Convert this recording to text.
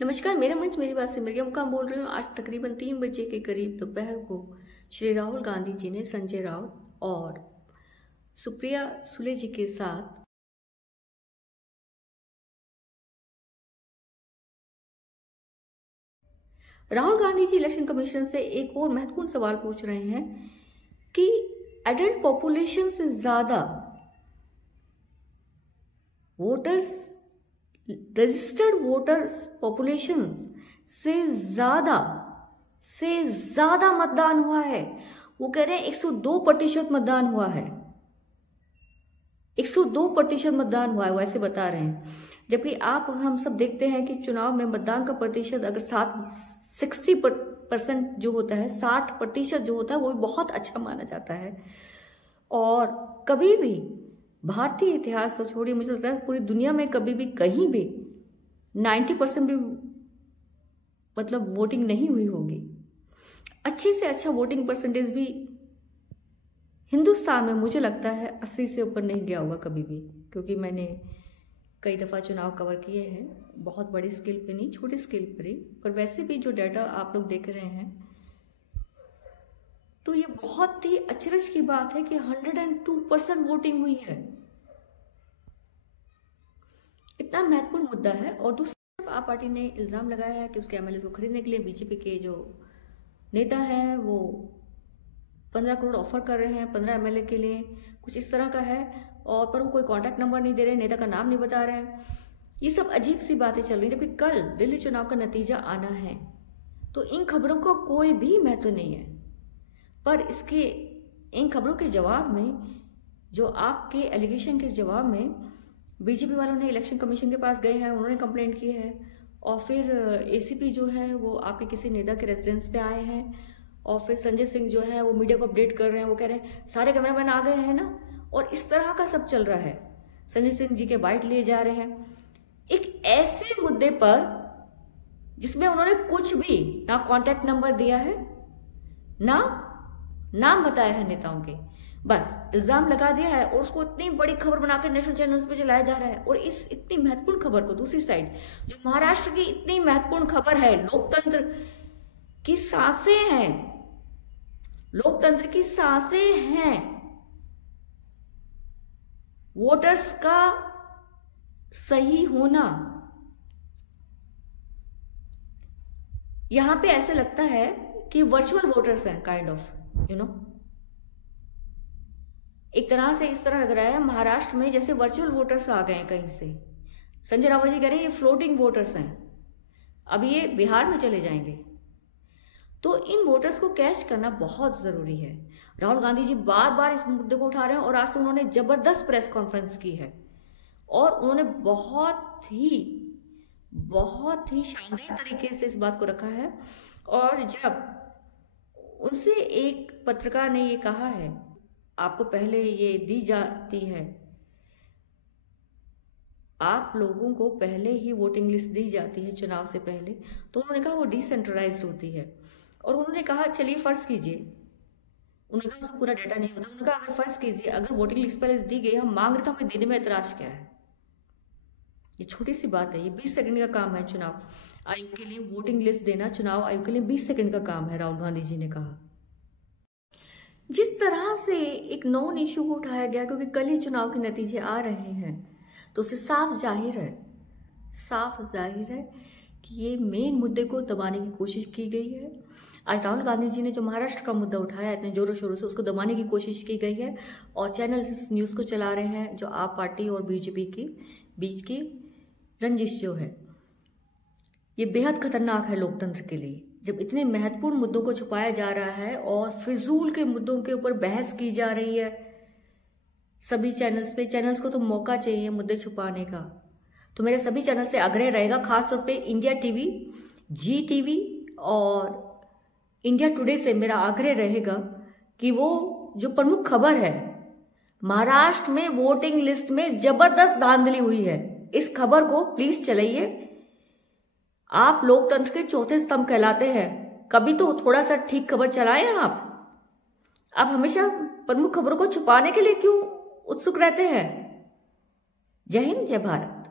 नमस्कार। मेरा मंच मेरी बात से मिल गया मुकाम बोल रही हूँ। आज तकरीबन 3 बजे के करीब दोपहर को श्री राहुल गांधी जी ने संजय राउत और सुप्रिया सुले जी के साथ राहुल गांधी जी इलेक्शन कमीशन से एक और महत्वपूर्ण सवाल पूछ रहे हैं कि एडल्ट पॉपुलेशन से ज्यादा वोटर्स, रजिस्टर्ड वोटर्स पॉपुलेशन से ज्यादा मतदान हुआ है। वो कह रहे हैं 102% मतदान हुआ है, 102% मतदान हुआ है, वो ऐसे बता रहे हैं। जबकि आप और हम सब देखते हैं कि चुनाव में मतदान का प्रतिशत अगर 60% जो होता है, 60% जो होता है, वो भी बहुत अच्छा माना जाता है। और कभी भी भारतीय इतिहास तो छोड़िए, मुझे लगता है पूरी दुनिया में कभी भी कहीं भी 90% भी मतलब वोटिंग नहीं हुई होगी। अच्छे से अच्छा वोटिंग परसेंटेज भी हिंदुस्तान में मुझे लगता है 80 से ऊपर नहीं गया होगा कभी भी, क्योंकि मैंने कई दफ़ा चुनाव कवर किए हैं, बहुत बड़ी स्केल पे नहीं, छोटी स्केल पर ही। पर वैसे भी जो डाटा आप लोग देख रहे हैं तो ये बहुत ही अचरज की बात है कि 102% वोटिंग हुई है। इतना महत्वपूर्ण मुद्दा है। और दूसरी तरफ आप पार्टी ने इल्ज़ाम लगाया है कि उसके एमएलए को खरीदने के लिए बीजेपी के जो नेता हैं वो 15 करोड़ ऑफर कर रहे हैं 15 एमएलए के लिए, कुछ इस तरह का है। और पर वो कोई कॉन्टैक्ट नंबर नहीं दे रहे, नेता का नाम नहीं बता रहे हैं। ये सब अजीब सी बातें चल रही, जबकि कल दिल्ली चुनाव का नतीजा आना है। तो इन खबरों का कोई भी महत्व नहीं है। पर इसके इन खबरों के जवाब में, जो आपके एलिगेशन के जवाब में बीजेपी वालों ने इलेक्शन कमीशन के पास गए हैं, उन्होंने कंप्लेंट की है। और फिर एसीपी जो है वो आपके किसी नेता के रेजिडेंस पे आए हैं। और फिर संजय सिंह जो है वो मीडिया को अपडेट कर रहे हैं, वो कह रहे हैं सारे कैमरामैन आ गए हैं ना, और इस तरह का सब चल रहा है। संजय सिंह जी के बाइट लिए जा रहे हैं एक ऐसे मुद्दे पर जिसमें उन्होंने कुछ भी ना कॉन्टैक्ट नंबर दिया है, ना नाम बताया है नेताओं के, बस इल्जाम लगा दिया है। और उसको इतनी बड़ी खबर बनाकर नेशनल चैनल्स पे चलाया जा रहा है। और इस इतनी महत्वपूर्ण खबर को दूसरी साइड, जो महाराष्ट्र की इतनी महत्वपूर्ण खबर है, लोकतंत्र की सांसें हैं, लोकतंत्र की सांसें हैं, वोटर्स का सही होना, यहां पे ऐसे लगता है कि वर्चुअल वोटर्स हैं, काइंड ऑफ एक तरह से इस तरह लग रहा है महाराष्ट्र में जैसे वर्चुअल वोटर्स आ गए हैं कहीं से। संजय राउत जी कह रहे हैं ये फ्लोटिंग वोटर्स हैं, अब ये बिहार में चले जाएंगे। तो इन वोटर्स को कैच करना बहुत जरूरी है। राहुल गांधी जी बार बार इस मुद्दे को उठा रहे हैं और आज तो उन्होंने जबरदस्त प्रेस कॉन्फ्रेंस की है और उन्होंने बहुत ही शानदार तरीके से इस बात को रखा है। और जब उनसे एक पत्रकार ने ये कहा है आपको पहले ये दी जाती है, आप लोगों को पहले ही वोटिंग लिस्ट दी जाती है चुनाव से पहले, तो उन्होंने कहा वो डिसेंट्रलाइज्ड होती है। और उन्होंने कहा चलिए फर्ज कीजिए, उन्होंने कहा उसका पूरा डाटा नहीं होता, उन्होंने कहा अगर फर्ज कीजिए अगर वोटिंग लिस्ट पहले दी गई, हम मांग रहे थे, हमें देने में ऐतराज क्या है। ये छोटी सी बात है, ये 20 सेकंड का काम है चुनाव आयोग के लिए वोटिंग लिस्ट देना, चुनाव आयोग के लिए 20 सेकंड का काम है, राहुल गांधी जी ने कहा। जिस तरह से एक नॉन इशू को उठाया गया, क्योंकि कल ही चुनाव के नतीजे आ रहे हैं, तो उससे साफ जाहिर है कि ये मेन मुद्दे को दबाने की कोशिश की गई है। आज राहुल गांधी जी ने जो महाराष्ट्र का मुद्दा उठाया इतने जोरों शोरों से, उसको दबाने की कोशिश की गई है। और चैनल इस न्यूज को चला रहे हैं, जो आप पार्टी और बीजेपी की बीच की रंजिश जो है, ये बेहद खतरनाक है लोकतंत्र के लिए। जब इतने महत्वपूर्ण मुद्दों को छुपाया जा रहा है और फिजूल के मुद्दों के ऊपर बहस की जा रही है सभी चैनल्स पे, चैनल्स को तो मौका चाहिए मुद्दे छुपाने का। तो मेरे सभी चैनल से आग्रह रहेगा, खासतौर पे इंडिया टीवी, जी टीवी और इंडिया टुडे से मेरा आग्रह रहेगा कि वो जो प्रमुख खबर है, महाराष्ट्र में वोटिंग लिस्ट में जबरदस्त धांधली हुई है, इस खबर को प्लीज चलाइए। आप लोकतंत्र के चौथे स्तंभ कहलाते हैं, कभी तो थोड़ा सा ठीक खबर चलाएं आप हमेशा प्रमुख खबरों को छुपाने के लिए क्यों उत्सुक रहते हैं। जय हिंद, जय भारत।